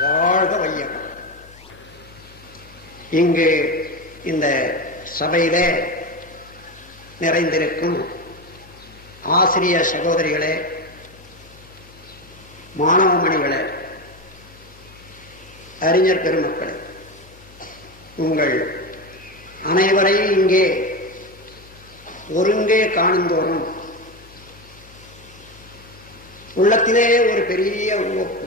வாழ்க வையகம். இங்கு இந்த சபையிலே நிறைந்திருக்கும் ஆசிரிய சகோதரிகளே, மாணவமணிகளே, அறிஞர் பெருமக்களே, உங்கள் அனைவரையும் இங்கே ஒருங்கே காணுந்தோறும் உள்ளத்திலே ஒரு பெரிய உவப்பு.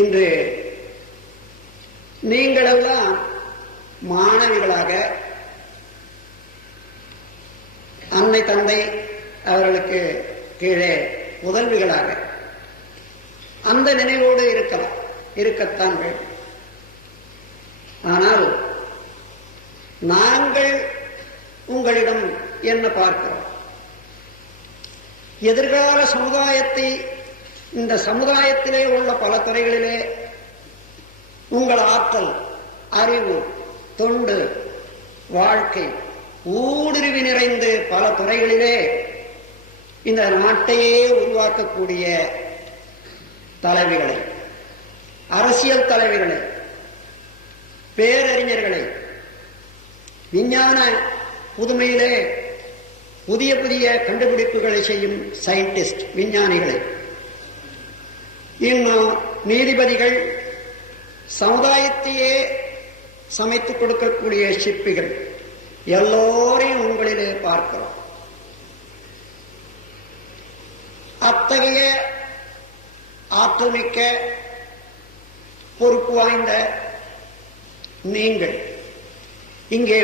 இன்று நீங்களெல்லாம் மாணவிகளாக அன்னை தந்தை அவர்களுக்கு கீழே முதல்விகளாக அந்த நினைவோடு இருக்கத்தான் வேண்டும். ஆனால் நாங்கள் உங்களிடம் என்ன பார்க்கிறோம்? எதிர்கால சமுதாயத்தை, இந்த சமுதாயத்திலே உள்ள பல துறைகளிலே உங்கள் ஆற்றல், அறிவு, தொண்டு, வாழ்க்கை ஊடுருவி நிறைந்து பல துறைகளிலே இந்த நாட்டையே உருவாக்கக்கூடிய தலைவிகளை, அரசியல் தலைவிகளை, பேரறிஞர்களை, விஞ்ஞான புதுமையிலே புதிய புதிய கண்டுபிடிப்புகளை செய்யும் சயின்டிஸ்ட், விஞ்ஞானிகளை, இன்னும் நீதிபதிகள், சமுதாயத்தையே சமைத்துக் கொடுக்கக்கூடிய சிற்பிகள் எல்லோரையும் உங்களிலே பார்க்கிறோம். அத்தகைய ஆற்றல்மிக்க பொறுப்பு வாய்ந்த நீங்கள் இங்கே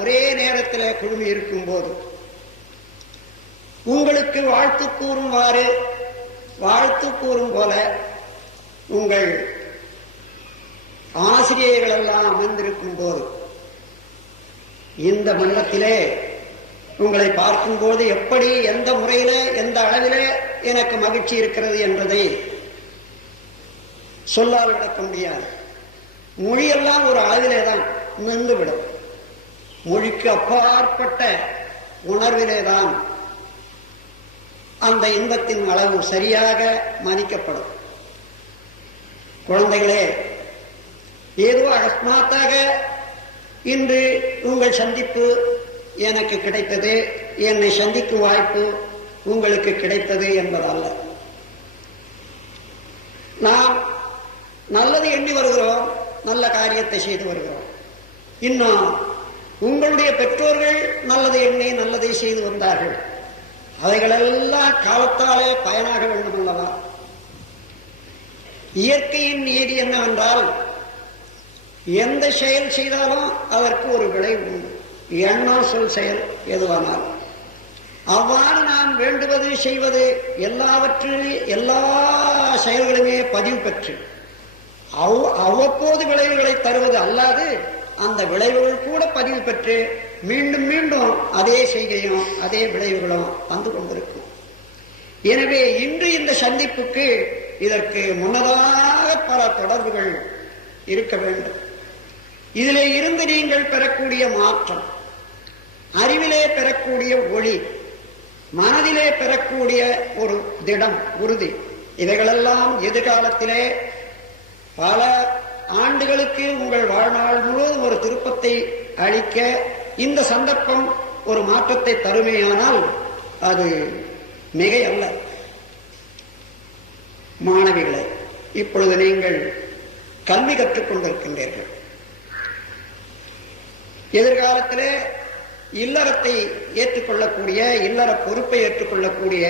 ஒரே நேரத்தில் குழுமி இருக்கும் போது உங்களுக்கு வாழ்த்து கூறும் போல உங்கள் ஆசிரியர்கள் எல்லாம் அமர்ந்திருக்கும் போது இந்த மண்டலத்திலே உங்களை பார்க்கும்போது எப்படி, எந்த முறையில, எந்த அளவிலே எனக்கு மகிழ்ச்சி இருக்கிறது என்பதை சொல்லால் விளக்க முடியாது. மொழியெல்லாம் ஒரு அளவிலே தான் நின்றுவிடும். மொழிக்கு அப்பாற்பட்ட உணர்விலேதான் அந்த இன்பத்தின் அளவு சரியாக மதிக்கப்படும். குழந்தைகளே, ஏதோ அகஸ்மாத்தாக இன்று உங்கள் சந்திப்பு எனக்கு கிடைத்தது, என்னை சந்திக்கும் வாய்ப்பு உங்களுக்கு கிடைத்தது என்பதல்ல. நாம் நல்லது எண்ணி வருகிறோம், நல்ல காரியத்தை செய்து வருகிறோம். இன்னும் உங்களுடைய பெற்றோர்கள் நல்லது எண்ணி நல்லதை செய்து வந்தார்கள். அவைகளெல்லாம் காலத்தாலே பயனாக வேண்டும் அல்லவா? இயற்கையின் நீதி என்னவென்றால், எந்த செயல் செய்தாலும் அதற்கு ஒரு விளைவு உண்டு. எண்ணம், சொல், செயல் எதுவானால் அவ்வாறு நாம் வேண்டுவது, செய்வது எல்லா செயல்களுமே பதிவு பெற்று அவ்வப்போது விளைவுகளை தருவது அல்லாது, அந்த விளைவுகள் கூட பதிவு பெற்று மீண்டும் மீண்டும் அதே செய்கையும் அதே விளைவுகளும் வந்து கொண்டிருக்கும். எனவே இன்று இந்த சந்திப்புக்கு இதற்கு முன்னதாக பல தொடர்புகள் இருக்க வேண்டும். இதிலே இருந்து நீங்கள் பெறக்கூடிய மாற்றம், அறிவிலே பெறக்கூடிய ஒளி, மனதிலே பெறக்கூடிய ஒரு திடம், உறுதி, இவைகளெல்லாம் எதிர்காலத்திலே பல ஆண்டுகளுக்கு உங்கள் வாழ்நாள் முழுவதும் ஒரு திருப்பத்தை அளிக்க இந்த சந்தர்ப்பம் ஒரு மாற்றத்தை தருமையானால் அது மிகை அல்ல. மாணவிகளே, இப்பொழுது நீங்கள் கல்வி கற்றுக் கொண்டிருக்கின்றீர்கள். எதிர்காலத்திலே இல்லறத்தை ஏற்றுக்கொள்ளக்கூடிய, இல்லற பொறுப்பை ஏற்றுக்கொள்ளக்கூடிய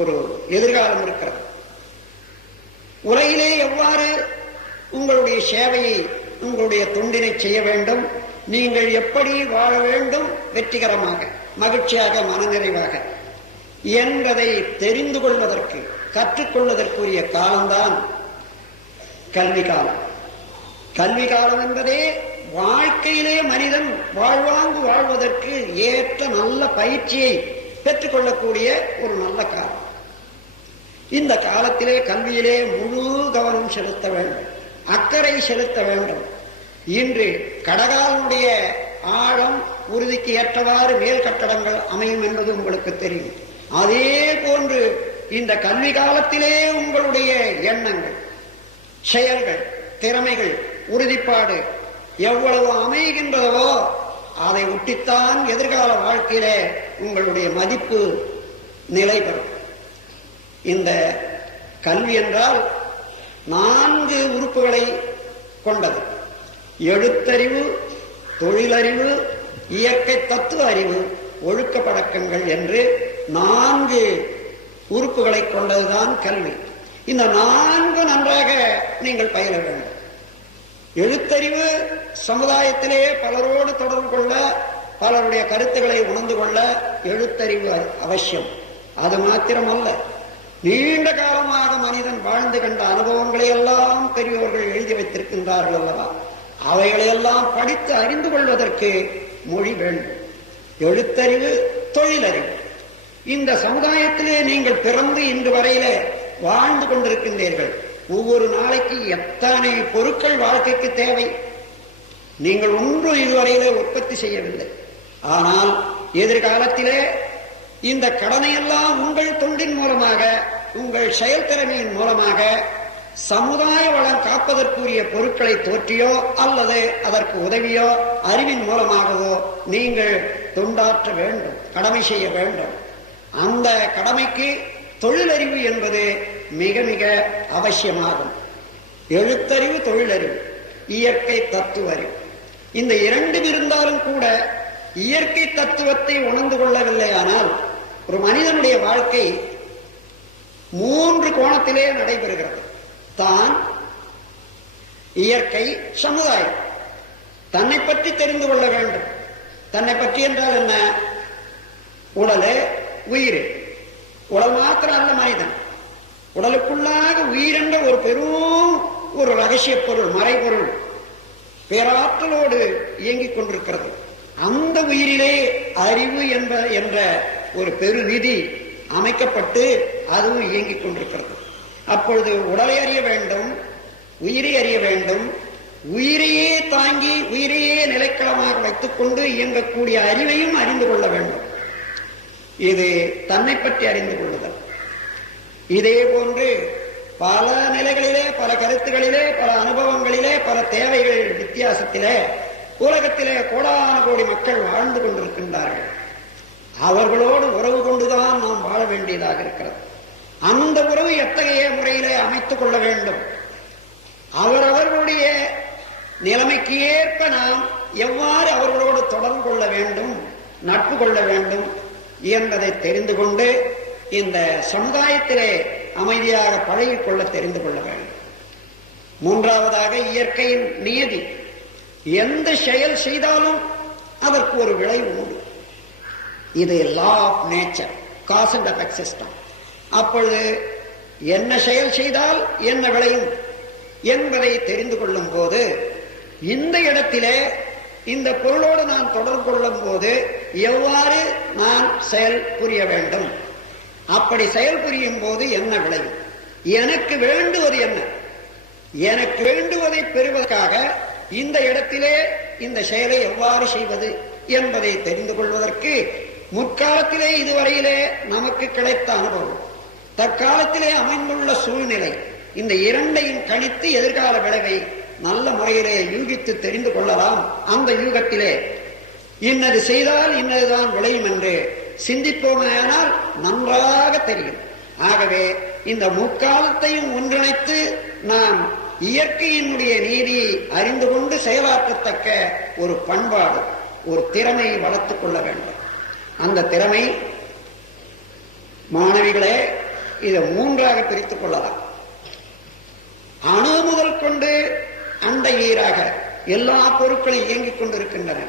ஒரு எதிர்காலம் இருக்கிறது. உலகிலே எவ்வாறு உங்களுடைய சேவையை, உங்களுடைய தொண்டினை செய்ய வேண்டும், நீங்கள் எப்படி வாழ வேண்டும் வெற்றிகரமாக, மகிழ்ச்சியாக, மனநிறைவாக என்பதை தெரிந்து கொள்வதற்கு, கற்றுக்கொள்வதற்குரிய காலம்தான் கல்வி காலம். கல்வி காலம் என்பதே வாழ்க்கையிலே மனிதன் வாழ்வாங்கு வாழ்வதற்கு ஏற்ற நல்ல பயிற்சியை பெற்றுக்கொள்ளக்கூடிய ஒரு நல்ல காலம். இந்த காலத்திலே கல்வியிலே முழு கவனம் செலுத்த வேண்டும், அக்கறை செலுத்த வேண்டும். இன்று கடகாலுடைய ஆழம், உறுதிக்கு ஏற்றவாறு மேல் கட்டடங்கள் அமையும் என்பது உங்களுக்கு தெரியும். அதே போன்று இந்த கல்வி காலத்திலே உங்களுடைய எண்ணங்கள், செயல்கள், திறமைகள், உறுதிப்பாடு எவ்வளவு அமைகின்றதோ அதை ஒட்டித்தான் எதிர்கால வாழ்க்கையிலே உங்களுடைய மதிப்பு நிலை பெறும். இந்த கல்வி என்றால் 4 உறுப்புகளை கொண்டது. எழுத்தறிவு, தொழிலறிவு, இயற்கை தத்துவ அறிவு, ஒழுக்க பழக்கங்கள் என்று 4 உறுப்புகளை கொண்டதுதான் கல்வி. இந்த 4 நன்றாக நீங்கள் பயில வேண்டும். எழுத்தறிவு சமுதாயத்திலே பலரோடு தொடர்பு கொள்ள, பலருடைய கருத்துக்களை உணர்ந்து கொள்ள எழுத்தறிவு அவசியம். அது மாத்திரமல்ல, நீண்ட காலமாக மனிதன் வாழ்ந்து கண்ட அனுபவங்களை எல்லாம் பெரியோர்கள் எழுதி வைத்திருக்கின்றார்கள் அல்லவா, அவைகளையெல்லாம் படித்து அறிந்து கொள்வதற்கு மொழி வேண்டும். எழுத்தறிவு, தொழிலறிவு. இந்த சமுதாயத்திலே நீங்கள் பிறந்து இன்று வரையிலே வாழ்ந்து கொண்டிருக்கின்றீர்கள். ஒவ்வொரு நாளைக்கு எத்தனை பொருட்கள் வாழ்க்கைக்கு தேவை. நீங்கள் ஒன்றும் இதுவரையிலே உற்பத்தி செய்யவில்லை. ஆனால் எதிர்காலத்திலே இந்த கடனையெல்லாம் உங்கள் தொண்டின் மூலமாக, உங்கள் செயல்திறமையின் மூலமாக சமுதாய வளம் காப்பதற்குரிய பொருட்களை தோற்றியோ அல்லது அதற்கு உதவியோ அறிவின் மூலமாகவோ நீங்கள் தொண்டாற்ற வேண்டும், கடமை செய்ய வேண்டும். அந்த கடமைக்கு தொழிலறிவு என்பது மிக மிக அவசியமாகும். எழுத்தறிவு, தொழிலறிவு, இயற்கை தத்துவ அறிவு, இந்த 2 இருந்தாலும் கூட இயற்கை தத்துவத்தை உணர்ந்து கொள்ளவில்லையானால் ஒரு மனிதனுடைய வாழ்க்கை 3 கோணத்திலே நடைபெறுகிறது. தான், இயற்கை, சமுதாயம். தன்னை பற்றி தெரிந்து கொள்ள வேண்டும். தன்னை பற்றி என்றால் என்ன? உடல், உயிர். உடல் மாத்திரம் அல்ல மனிதன். உடலுக்குள்ளாக உயிரென்ற ஒரு பெரும் ஒரு ரகசிய பொருள், மறைபொருள் பேராற்றலோடு இயங்கிக் கொண்டிருக்கிறது. அந்த உயிரிலே அறிவு என்ற ஒரு பெருநிதி அமைக்கப்பட்டு அதுவும் இயங்கிக் கொண்டிருக்கிறது. அப்பொழுது உடலை அறிய வேண்டும், உயிரை அறிய வேண்டும். உயிரையே தாங்கி, உயிரையே நிலைக்களமாக வைத்துக் கொண்டு இயங்கக்கூடிய அறிவையும் அறிந்து கொள்ள வேண்டும். இது தன்னை பற்றி அறிந்து கொள்ளுதல். இதே போன்று பல நிலைகளிலே, பல கருத்துகளிலே, பல அனுபவங்களிலே, பல தேவைகள் வித்தியாசத்திலே உலகத்திலே கோடான கோடி மக்கள் வாழ்ந்து கொண்டிருக்கின்றார்கள். அவர்களோடு உறவு கொண்டுதான் நாம் வாழ வேண்டியதாக இருக்கிறது. அந்த உறவு எத்தகைய முறையிலே அமைத்துக் கொள்ள வேண்டும், அவரவர்களுடைய நிலைமைக்கு ஏற்ப நாம் எவ்வாறு அவர்களோடு தொடர்பு கொள்ள வேண்டும், நட்பு கொள்ள வேண்டும் என்பதை தெரிந்து கொண்டு இந்த சமுதாயத்திலே அமைதியாக பழகிக் கொள்ள தெரிந்து கொள்ள வேண்டும். 3வதாக இயற்கையின் நியதி. எந்த செயல் செய்தாலும் அதற்கு ஒரு விளைவு உண்டு. இது law of nature, cause and effect system. அப்பொழுது என்ன செயல் செய்தால் என்ன விளையும் என்பதை தெரிந்து கொள்ளும் போது, இந்த இடத்திலே இந்த பொருளோடு நான் தொடர்பு கொள்ளும் போது எவ்வாறு நான் செயல் புரிய வேண்டும், அப்படி செயல் புரியும் போது என்ன விளையும், எனக்கு வேண்டுவது என்ன, எனக்கு வேண்டுவதை பெறுவதற்காக இந்த இடத்திலே இந்த செயலை எவ்வாறு செய்வது என்பதை தெரிந்து கொள்வதற்கு முற்காலத்திலே இதுவரையிலே நமக்கு கிடைத்த அனுபவம், தற்காலத்திலே அமைந்துள்ள சூழ்நிலை, இந்த 2ஐயும் கணித்து எதிர்கால விளைவை நல்ல முறையிலே யூகித்து தெரிந்து கொள்ளலாம். அந்த யூகத்திலே இன்னது செய்தால் இன்னதுதான் விளையும் என்று சிந்திப்போமானால் நன்றாக தெரியும். ஆகவே இந்த முக்காலத்தையும் ஒன்றிணைத்து நாம் இயற்கையினுடைய நீதியை அறிந்து கொண்டு செயலாற்றத்தக்க ஒரு பண்பாடு, ஒரு திறமையை வளர்த்துக் கொள்ள வேண்டும். அந்த திறமை மாணவிகளே இதை 3ஆக பிரித்துக் கொள்ளலாம். அணு முதல் கொண்டு அண்டை ஈராக எல்லா பொருட்களும் இயங்கிக் கொண்டிருக்கின்றன.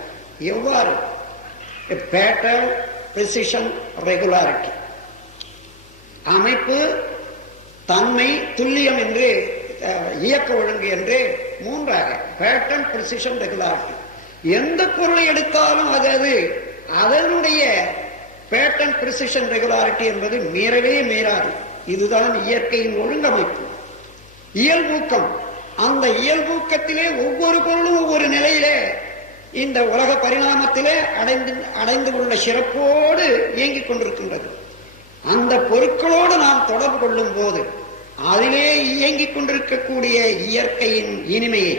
எவ்வாறு? Pattern, precision, regularity. அமைப்பு, தன்மை, துல்லியம் என்று இயக்க ஒழுங்கு என்று 3ஆக பேட்டர்ன், பிரிசிஷன், ரெகுலாரிட்டி. எந்த பொருளை எடுத்தாலும் அது அதனுடைய பேட்டர்ன், பிரிசிஷன், ரெகுலாரிட்டி என்பது மீறவே மீறாது. இதுதான் இயற்கையின் ஒழுங்கமைப்பு. இயல்பூக்கம். அந்த இயல்பூக்கத்திலே ஒவ்வொரு பொருளும் ஒவ்வொரு நிலையிலே இந்த உலக பரிணாமத்திலே அடைந்து உள்ள சிறப்போடு இயங்கிக் கொண்டிருக்கின்றது. அந்த பொருட்களோடு நாம் தொடர்பு கொள்ளும் போது அதிலே இயங்கிக் கொண்டிருக்கக்கூடிய இயற்கையின் இனிமையை,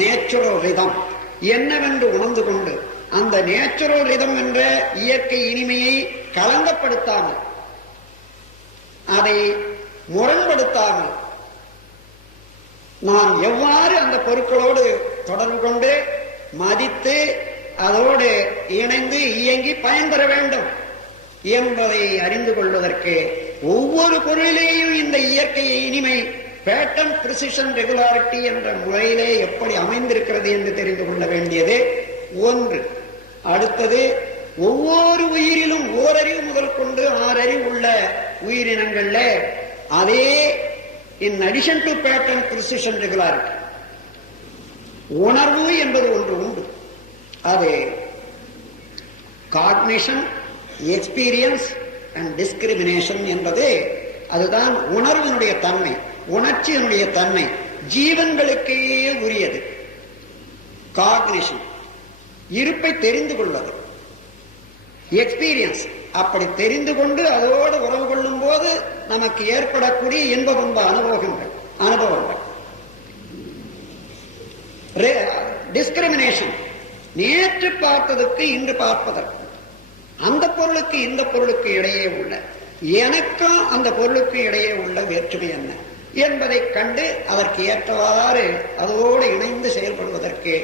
நேச்சுரல் ரிதம் என்னவென்று உணர்ந்து கொண்டு அந்த நேச்சுரல் ரிதம் என்ற இயற்கை இனிமையை களங்கப்படுத்தாமல், அதை முரண்படுத்தாமல் நாம் எவ்வாறு அந்த பொருட்களோடு தொடர்பு கொண்டு மதித்து அதோடு இணைந்து இயங்கி பயன்பெற வேண்டும் என்பதை அறிந்து கொள்வதற்கு ஒவ்வொரு பொருளிலேயும் இந்த இயற்கை இனிமை பேட்டர்ன் பிரிசிஷன் ரெகுலாரிட்டி என்ற முறையிலே எப்படி அமைந்திருக்கிறது என்று தெரிந்து கொள்ள வேண்டியது ஒன்று. அடுத்தது, ஒவ்வொரு உயிரிலும் ஓரறிவு முதல் கொண்டு 6 அறிவு உள்ள உயிரினங்கள்ல அதே in addition to pattern precision regularity உணர்வு என்பது ஒன்று உண்டு. அது காக்னிஷன், எக்ஸ்பீரியன்ஸ் அண்ட் டிஸ்கிரிமினேஷன் என்பது அதுதான் உணர்வினுடைய தன்மை, உணர்ச்சியினுடைய தன்மை ஜீவன்களுக்கே உரியது. காக்னிஷன் இருப்பை தெரிந்து கொள்வது, எக்ஸ்பீரியன்ஸ் அப்படி தெரிந்து கொண்டு அதோடு உறவு கொள்ளும் போது நமக்கு ஏற்படக்கூடிய இன்ப துன்ப அனுபவங்கள். டிஸ்கிரிமினேஷன் நேற்று பார்த்ததற்கு இன்று பார்ப்பதற்கு, அந்த பொருளுக்கு இந்த பொருளுக்கு இடையே உள்ள, எனக்கும் அந்த பொருளுக்கு இடையே உள்ள வேற்றுமை என்ன என்பதை கண்டு அதற்கு ஏற்றவாறு அதோடு இணைந்து செயல்படுவதற்கு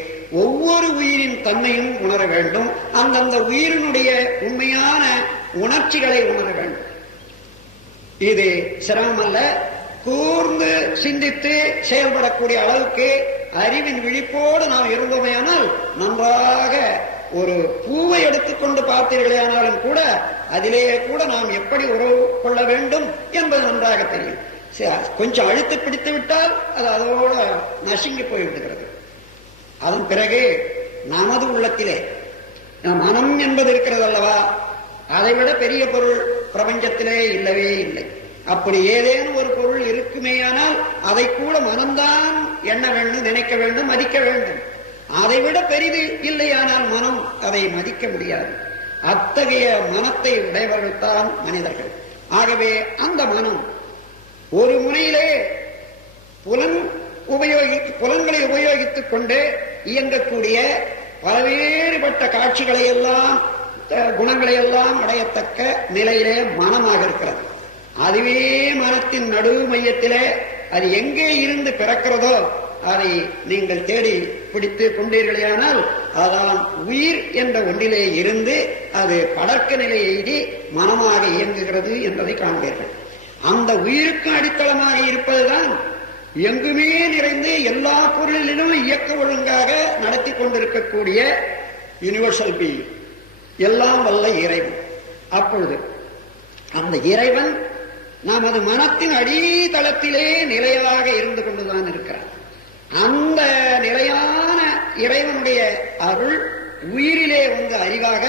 ஒவ்வொரு உயிரின் தன்மையும் உணர வேண்டும். அந்தந்த உயிரினுடைய உண்மையான உணர்ச்சிகளை உணர வேண்டும். இது சிரமமல்ல. கூர்ந்து சிந்தித்து செயல்படக்கூடிய அளவுக்கு அறிவின் விழிப்போடு நாம் இருந்தோமையானால் நன்றாக ஒரு பூவை எடுத்துக்கொண்டு பார்த்தீர்களே ஆனாலும் கூட அதிலே கூட நாம் எப்படி உறவு கொள்ள வேண்டும் என்பது நன்றாக தெரியும். கொஞ்சம் அழுத்து பிடித்து விட்டால் அது அதோட நசுங்கி போய்விடுகிறது. அதன் பிறகு நமது உள்ளத்திலே மனம் என்பது இருக்கிறது அல்லவா, அதைவிட பெரிய பொருள் பிரபஞ்சத்திலே இல்லவே இல்லை. அப்படி ஏதேனும் ஒரு பொருள் இருக்குமேயானால் அதை கூட மனம்தான் எண்ண வேண்டும், நினைக்க வேண்டும், மதிக்க வேண்டும். அதைவிட பெரிது இல்லையானால் மனம் அதை மதிக்க முடியாது. அத்தகைய மனத்தை உடையவர்கள் தான் மனிதர்கள். ஆகவே அந்த மனம் ஒரு முனையிலே புலன்களை உபயோகித்துக் கொண்டு இயங்கக்கூடிய பல்வேறுபட்ட காட்சிகளை எல்லாம் குணங்களை எல்லாம் அடையத்தக்க நிலையிலே மனமாக இருக்கிறது. அதுவே மனத்தின் நடு மையத்திலே அது எங்கே இருந்து பிறக்கிறதோ அதை நீங்கள் தேடி பிடித்து கொண்டீர்களேயானால் அதான் உயிர் என்ற ஒன்றிலே இருந்து அது படர்க்க நிலை எய்தி மனமாக இயங்குகிறது என்பதை காண்பீர்கள். அந்த உயிருக்கு அடித்தளமாக இருப்பதுதான் எங்குமே நிறைந்து எல்லா பொருளிலும் இயக்க ஒழுங்காக நடத்தி கொண்டிருக்கக்கூடிய யூனிவர்சல் பீயிங், எல்லாம் வல்ல இறைவன். அப்பொழுது அந்த இறைவன் நமது மனத்தின் அடித்தளத்திலே நிலையாக இருந்து கொண்டுதான் இருக்கிறார். அந்த நிலையான இறைவனுடைய அருள் உயிரிலே வந்து அறிவாக,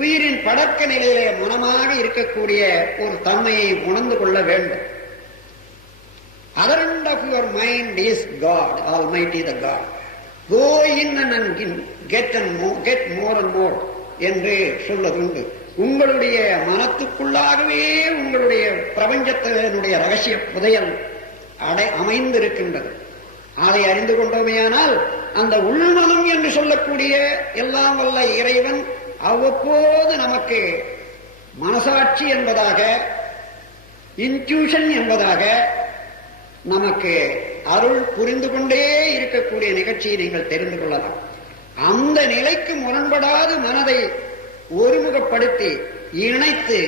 உயிரின் படக்க நிலையிலே மனமாக இருக்கக்கூடிய ஒரு தன்மையை உணர்ந்து கொள்ள வேண்டும். Other end of your mind is God, Almighty the God. Go in and get more and more என்று சொல்வதுண்டு. உங்களுடைய மனத்துக்குள்ளாகவே உங்களுடைய பிரபஞ்சத்தினுடைய ரகசிய புதையல் அமைந்திருக்கின்றது. அதை அறிந்து கொண்டோமேயானால் அந்த உள்மனம் என்று சொல்லக்கூடிய எல்லாம் வல்ல இறைவன் அவ்வப்போது நமக்கு மனசாட்சி என்பதாக, இன்ட்யூஷன் என்பதாக நமக்கு அருள் புரிந்து கொண்டே இருக்கக்கூடிய நிகழ்ச்சியை நீங்கள் தெரிந்து கொள்ளலாம். அந்த நிலைக்கு முரண்படாது மனதை ஒருமுகப்படுத்தி இணைத்து,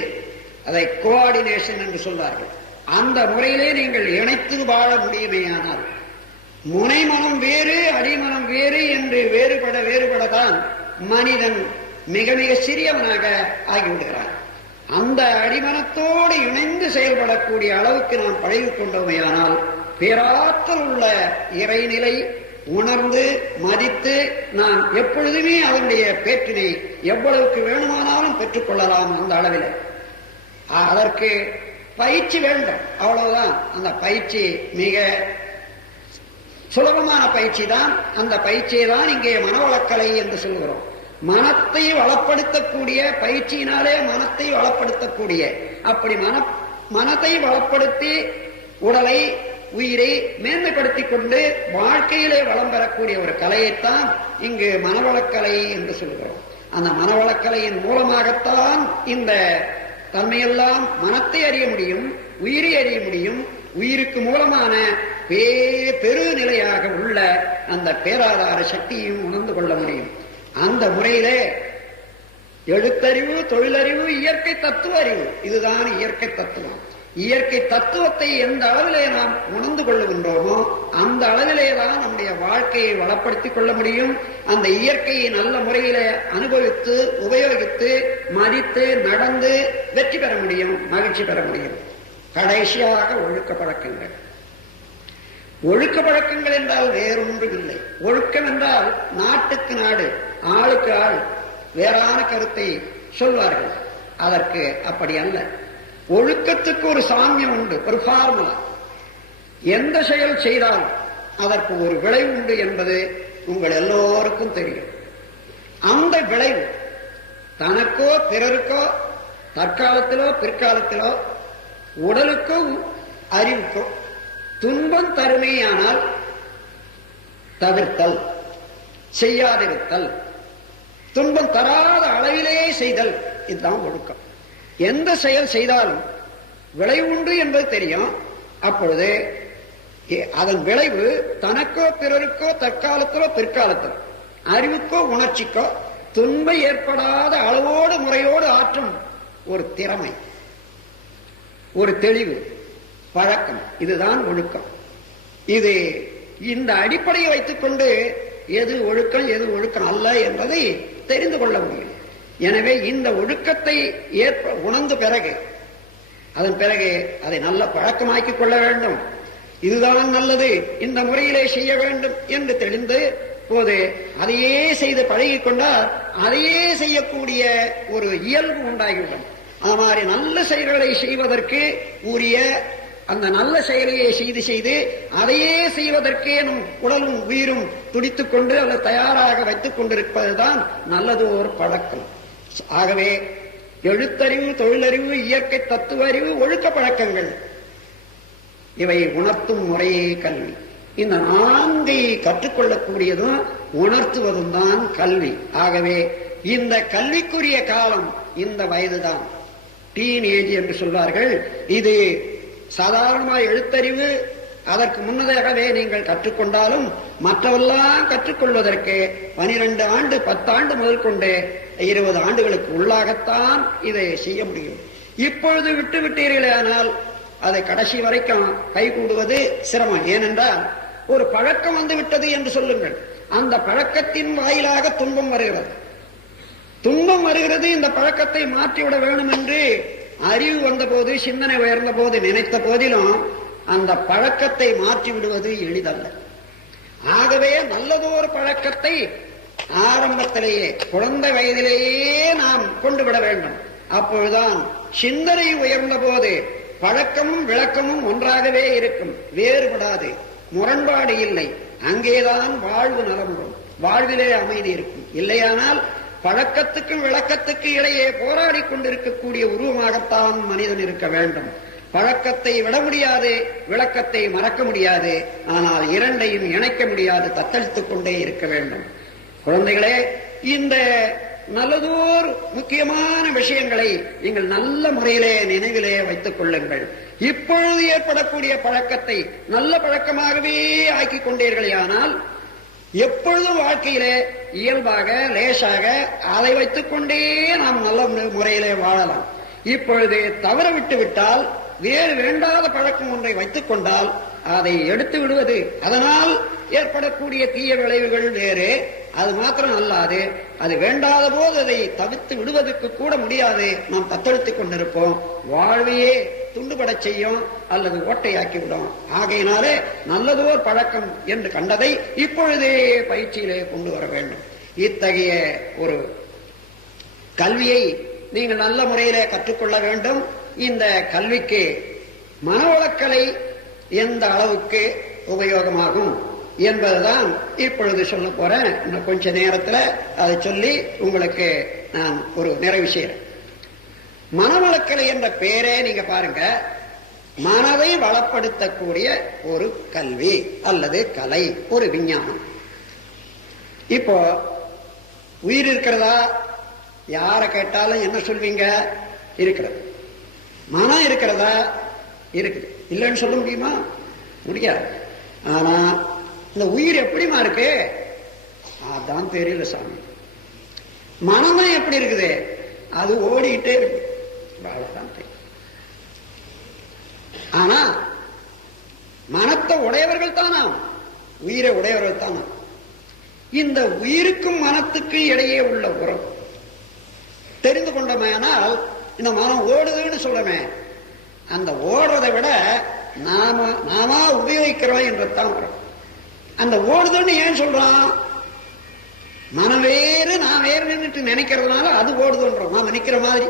அதை கோஆர்டினேஷன் என்று சொல்வார்கள், அந்த முறையிலே நீங்கள் இணைத்து வாழ முடியுமேயானால் முனை மனம் வேறு அடிமனம் வேறு என்று வேறுபடத்தான் மனிதன் மிக மிக சிறியவனாக ஆகிவிடுகிறான். அந்த அடிமனத்தோடு இணைந்து செயல்படக்கூடிய அளவுக்கு நாம் பழகிக் கொண்டோமையானால் பேராற்றல் உள்ள இறைநிலை உணர்ந்து மதித்து நாம் எப்பொழுதுமே அதனுடைய பேற்றினை எவ்வளவுக்கு வேணுமானாலும் பெற்றுக்கொள்ளலாம். அந்த அளவில் அதற்கு பயிற்சி வேண்டும், அவ்வளவுதான். அந்த பயிற்சி மிக சுலபமான பயிற்சி தான். அந்த பயிற்சியை தான் இங்கே மனவளக்கலை என்று சொல்கிறோம். மனத்தை வளப்படுத்தக்கூடிய பயிற்சியினாலே மனத்தை வளப்படுத்தக்கூடிய அப்படி மனத்தை வளப்படுத்தி உடலை உயிரை மேன்மைப்படுத்திக் கொண்டு வாழ்க்கையிலே வளம் பெறக்கூடிய ஒரு கலையைத்தான் இங்கு மனவளக்கலை என்று சொல்கிறோம். அந்த மனவளக்கலையின் மூலமாகத்தான் இந்த தன்மையெல்லாம் மனத்தை அறிய முடியும், உயிரை அறிய முடியும். உயிருக்கு மூலமான பெருநிலையாக உள்ள அந்த பேராதார சக்தியையும் உணர்ந்து கொள்ள முடியும். அந்த முறையிலே எழுத்தறிவு, தொழிலறிவு, இயற்கை தத்துவ அறிவு, இதுதான் இயற்கை தத்துவம். இயற்கை தத்துவத்தை எந்த அளவிலே நாம் உணர்ந்து கொள்ளுகின்றோமோ அந்த அளவிலேதான் நம்முடைய வாழ்க்கையை வளப்படுத்திக் கொள்ள முடியும். அந்த இயற்கையை நல்ல முறையில அனுபவித்து உபயோகித்து மதித்து நடந்து வெற்றி பெற முடியும், மகிழ்ச்சி பெற முடியும். கடைசியாக ஒழுக்க பழக்கங்கள். ஒழுக்க பழக்கங்கள் என்றால் வேறொன்றும் இல்லை. ஒழுக்கம் என்றால் நாட்டுக்கு நாடு, ஆளுக்கு ஆள் வேறான கருத்தை சொல்வார்கள். அதற்கு அப்படி அல்ல. ஒழுக்கத்துக்கு ஒரு சாமியம் உண்டு, ஒரு ஃபார்முலா. எந்த செயல் செய்தாலும் அதற்கு ஒரு விளைவு உண்டு என்பது உங்கள் எல்லோருக்கும் தெரியும். அந்த விளைவு தனக்கோ பிறருக்கோ தற்காலத்திலோ பிற்காலத்திலோ உடலுக்கோ அறிவுக்கோ துன்பம் தருமையானால் தவிர்த்தல், செய்யாதிருத்தல், துன்பம் தராத அளவிலே செய்தல், இதுதான் ஒழுக்கம். எந்த செயல் செய்தாலும் விளைவு உண்டு என்பது தெரியும். அப்பொழுது அதன் விளைவு தனக்கோ பிறருக்கோ தற்காலத்திலோ பிற்காலத்திலோ அறிவுக்கோ உணர்ச்சிக்கோ துன்பம் ஏற்படாத அளவோடு முறையோடு ஆற்றும் ஒரு திறமை, ஒரு தெளிவு, பழக்கம், இதுதான் ஒழுக்கம். இது இந்த அடிப்படையை வைத்துக் கொண்டு எது ஒழுக்கம் எது ஒழுக்கம் அல்ல என்பதை தெரிந்து கொள்ள முடியும். எனவே இந்த ஒழுக்கத்தை உணர்ந்த பிறகு அதன் பிறகு அதை நல்ல பழக்கமாக்கிக் கொள்ள வேண்டும். இதுதான் நல்லது, இந்த முறையிலே செய்ய வேண்டும் என்று தெரிந்து போது அதையே செய்து பழகிக் கொண்டால் அதையே செய்யக்கூடிய ஒரு இயல்பு உண்டாகிவிடும். அது மாதிரி நல்ல செயல்களை செய்வதற்கு உரிய அந்த நல்ல செயலையே செய்து செய்து அதையே செய்வதற்கே நம் உடலும் உயிரும் துடித்துக் கொண்டு அல்லது தயாராக வைத்துக் கொண்டிருப்பதுதான் நல்லது ஒரு பழக்கம். ஆகவே எழுத்தறிவு, தொழிலறிவு, இயற்கை தத்துவ அறிவு, ஒழுக்க பழக்கங்கள் இவை உணர்த்தும் முறையே கல்வி. இந்த நான்கை கற்றுக்கொள்ளக்கூடியதும் உணர்த்துவதும் தான் கல்வி. ஆகவே இந்த கல்விக்குரிய காலம் இந்த வயதுதான், டீன் ஏஜ் என்று சொல்வார்கள். இது சாதாரணமாக எழுத்தறிவு அதற்கு முன்னதாகவே நீங்கள் கற்றுக்கொண்டாலும் மற்றவெல்லாம் கற்றுக்கொள்வதற்கு 12 ஆண்டு 10 ஆண்டு முதல் கொண்டு 20 ஆண்டுகளுக்கு உள்ளாகத்தான் இதை செய்ய முடியும். இப்பொழுது விட்டு விட்டீர்களே ஆனால் அதை கடைசி வரைக்கும் கைகூடுவது சிரமம். ஏனென்றால் ஒரு பழக்கம் வந்து விட்டது என்று சொல்லுங்கள், அந்த பழக்கத்தின் வாயிலாக துன்பம் வருகிறது. துன்பம் வருகிறது, இந்த பழக்கத்தை மாற்றிவிட வேண்டும் என்று அறிவு வந்த போது, சிந்தனை உயர்ந்த போது நினைத்த போதிலும் அந்த பழக்கத்தை மாற்றி விடுவது எளிதல்ல. ஆகவே நல்லதொரு பழக்கத்தை ஆரம்பத்திலேயே குழந்தை வயதிலேயே நாம் கொண்டு விட வேண்டும். அப்பொழுதுதான் சிந்தனை உயர்ந்த போது பழக்கமும் விளக்கமும் ஒன்றாகவே இருக்கும், வேறுபடாது, முரண்பாடு இல்லை. அங்கேதான் வாழ்வு நலமுறும், வாழ்விலே அமைதி இருக்கும். இல்லையானால் பழக்கத்துக்கும் விளக்கத்துக்கு இடையே போராடி கொண்டிருக்கக்கூடிய உருவமாகத்தான் மனிதன் இருக்க வேண்டும். பழக்கத்தை விட முடியாது, விளக்கத்தை மறக்க முடியாது, ஆனால் இரண்டையும் இணைக்க முடியாது, தத்தளித்துக் கொண்டே இருக்க வேண்டும். குழந்தைகளே, இந்த நல்லதோர் முக்கியமான விஷயங்களை நீங்கள் நல்ல முறையிலே நினைவிலே வைத்துக் கொள்ளுங்கள். இப்பொழுது ஏற்படக்கூடிய பழக்கத்தை நல்ல பழக்கமாகவே ஆக்கிக் கொண்டீர்களேயானால் எப்பொழுதும் வாழ்க்கையிலே இயல்பாக லேசாக அதை வைத்துக் கொண்டே நாம் நல்ல முறையிலே வாழலாம். இப்பொழுது தவற விட்டு விட்டால், வேறு வேண்டாத பழக்கம் ஒன்றை வைத்துக் கொண்டால் அதை எடுத்து விடுவது, அதனால் ஏற்படக்கூடிய தீய விளைவுகள் வேறு. அது மாத்திரம் அல்லாது அது வேண்டாத போது அதை தவிர்த்து விடுவதற்கு கூட முடியாது, நாம் தத்தெடுத்துக் கொண்டிருப்போம். வாழ்வையே துண்டுபட செய்யும் அல்லது ஓட்டையாக்கிவிடும். ஆகையினாலே நல்லதோர் பழக்கம் என்று கண்டதை இப்பொழுதே பயிற்சியிலே கொண்டு வர வேண்டும். இத்தகைய ஒரு கல்வியை நீங்கள் நல்ல முறையிலே கற்றுக்கொள்ள வேண்டும். இந்த கல்விக்கு மனவளக்கலை எந்த அளவுக்கு உபயோகமாகும் என்பதுதான் இப்பொழுது சொல்ல போறேன். இன்னும் கொஞ்ச நேரத்தில் அதை சொல்லி உங்களுக்கு நான் ஒரு நிறைவு செய்கிறேன். மனவளக்கலை என்ற பெயரே நீங்க பாருங்க, மனதை வளப்படுத்தக்கூடிய ஒரு கல்வி அல்லது கலை, ஒரு விஞ்ஞானம். இப்போ உயிர் இருக்கிறதா? யாரை கேட்டாலும் என்ன சொல்வீங்க? இருக்கிறது. மனம் இருக்கிறதா? இருக்குது. இல்லைன்னு சொல்ல முடியுமா? முடியாது. ஆனா இந்த உயிர் எப்படிமா இருக்கு? அதான் தெரியல சாமி. மனமா எப்படி இருக்குது? அது ஓடிக்கிட்டே இருக்கு. அவ்வளவுதான் தெரியும். ஆனா மனத்தை உடையவர்கள் தானா? உயிரை உடையவர்கள் தானா? இந்த உயிருக்கும் மனத்துக்கு இடையே உள்ள உறவு தெரிந்து கொண்டமையானால், இந்த மனம் ஓடுதுன்னு சொல்றமே, அந்த ஓடுறதை விட நாம உபயோகிக்கிறோம் என்றதான் வரும். அந்த ஓடுதுன்னு ஏன் சொல்றான்? மனம் வேறு நான் வேறு நினைக்கிறதுனால அது ஓடுதுன்றோம். நாம நிக்கிற மாதிரி.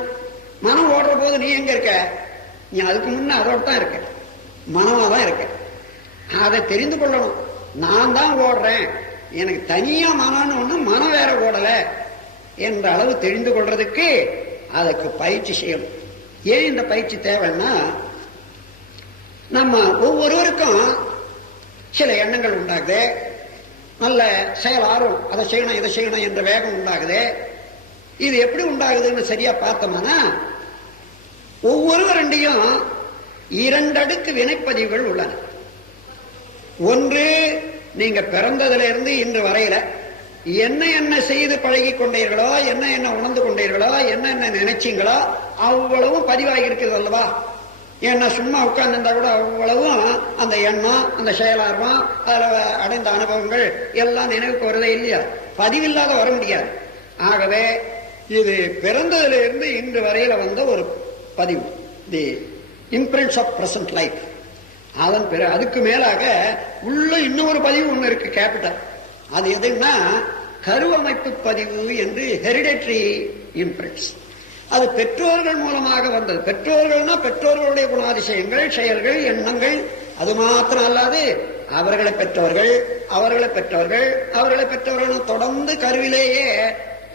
மனம் ஓடுற போது நீ எங்க இருக்க? நீ அதுக்கு முன்ன அதோட தான் இருக்க, மனமா தான் இருக்க. அதை தெரிந்து கொள்ளணும். நான் தான் ஓடுறேன், எனக்கு தனியா மனம்னு ஒண்ணு, மனம் வேற ஓடல என்ற அளவு தெரிந்து கொள்றதுக்கு அதுக்கு பயிற்சி செய்யணும். ஏன் இந்த பயிற்சி தேவைன்னா, நம்ம ஒவ்வொருவருக்கும் சில எண்ணங்கள் உண்டாகுது, நல்ல செயல் ஆர்வம், அதை செய்யணும் இதை செய்யணும் என்ற வேகம் உண்டாகுது. இது எப்படி உண்டாகுதுன்னு சரியா பார்த்தோம்னா, ஒவ்வொருவருடையும் 2 அடுக்கு வினைப்பதிவுகள் உள்ளன. ஒன்று, நீங்க பிறந்ததுல இருந்து இன்று வரையில என்ன என்ன செய்து பழகி கொண்டீர்களோ, என்ன என்ன உணர்ந்து கொண்டீர்களோ, என்ன என்ன நினைச்சீங்களோ அவ்வளவும் பதிவாகி இருக்கிறது அல்லவா? ஏன்னா சும்மா உட்கார்ந்து கூட அவ்வளவும் அந்த எண்ணம், அந்த செயலார்வம், அதுல அடைந்த அனுபவங்கள் எல்லாம் நினைவுக்கு வருதே இல்லையா? பதிவில்லாத வர முடியாது. ஆகவே இது பிறந்ததுல இருந்து இன்று வரையில வந்த ஒரு பதிவு, தி இம்பிரிண்ட்ஸ் ஆஃப் பிரசன்ட் லைஃப். அதன் பிறகு அதுக்கு மேலாக உள்ள இன்னொரு பதிவு ஒண்ணு இருக்கு, கேபிட்டல். அது எதுன்னா கருவமைப்பு பதிவு என்று, ஹெரிடேட்டரி இம்பிரிண்ட்ஸ். அது பெற்றோர்கள் மூலமாக வந்தது. பெற்றோர்கள்னா பெற்றோர்களுடைய குணாதிசயங்கள், செயல்கள், எண்ணங்கள். அது மாத்திரம் அல்லாது அவர்களை பெற்றவர்கள், அவர்களை பெற்றவர்கள், அவர்களை பெற்றவர்கள் தொடர்ந்து கருவிலேயே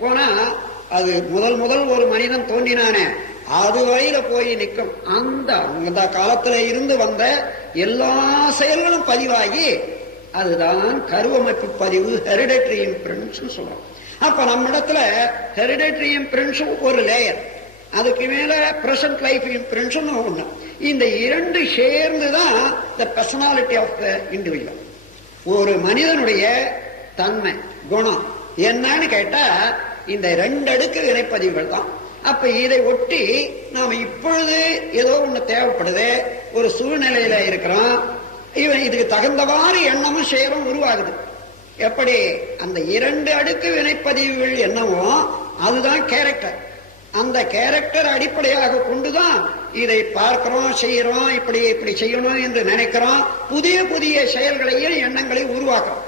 போனா, அது முதல் ஒரு மனிதன் தோன்றினானே அது வரையில போய் நிற்கும். அந்த காலத்துல இருந்து வந்த எல்லா செயல்களும் பதிவாகி அதுதான் கருவமைப்பு பதிவு, ஹெரிடேட்டரி இம்பிரிண்ட்ஸ் சொல்றோம். அப்ப நம்ம இடத்துல ஹெரிடேட்டரி இம்பிரிண்ட்ஸ் ஒரு லேயர், அதுக்கு மேல பிரசன்ட் லைஃப் இம்பிரிண்ட்ஸ் ஒண்ணு. இந்த 2 சேர்ந்துதான் the personality of the individual. ஒரு மனிதனுடைய தன்மை, குணம் என்னன்னு கேட்டா இந்த 2 அடுக்கு வினைப்பதிவுகள் தான். அப்ப இதை ஒட்டி நாம இப்பொழுது ஏதோ ஒண்ணு தேவைப்படுது, ஒரு சூழ்நிலையில இருக்கிறோம், இதுக்கு தகுந்தவாறு எண்ணமும் செயலும் உருவாகுது. எப்படி? அந்த 2 அடுக்கு வினைப்பதிவுகள் என்னவோ அதுதான் கேரக்டர். அந்த கேரக்டர் அடிப்படையாக கொண்டுதான் இதை பார்க்கிறோம், செய்யறோம், இப்படி இப்படி செய்யணும் என்று நினைக்கிறோம். புதிய புதிய செயல்களையும் எண்ணங்களையும் உருவாக்குறோம்.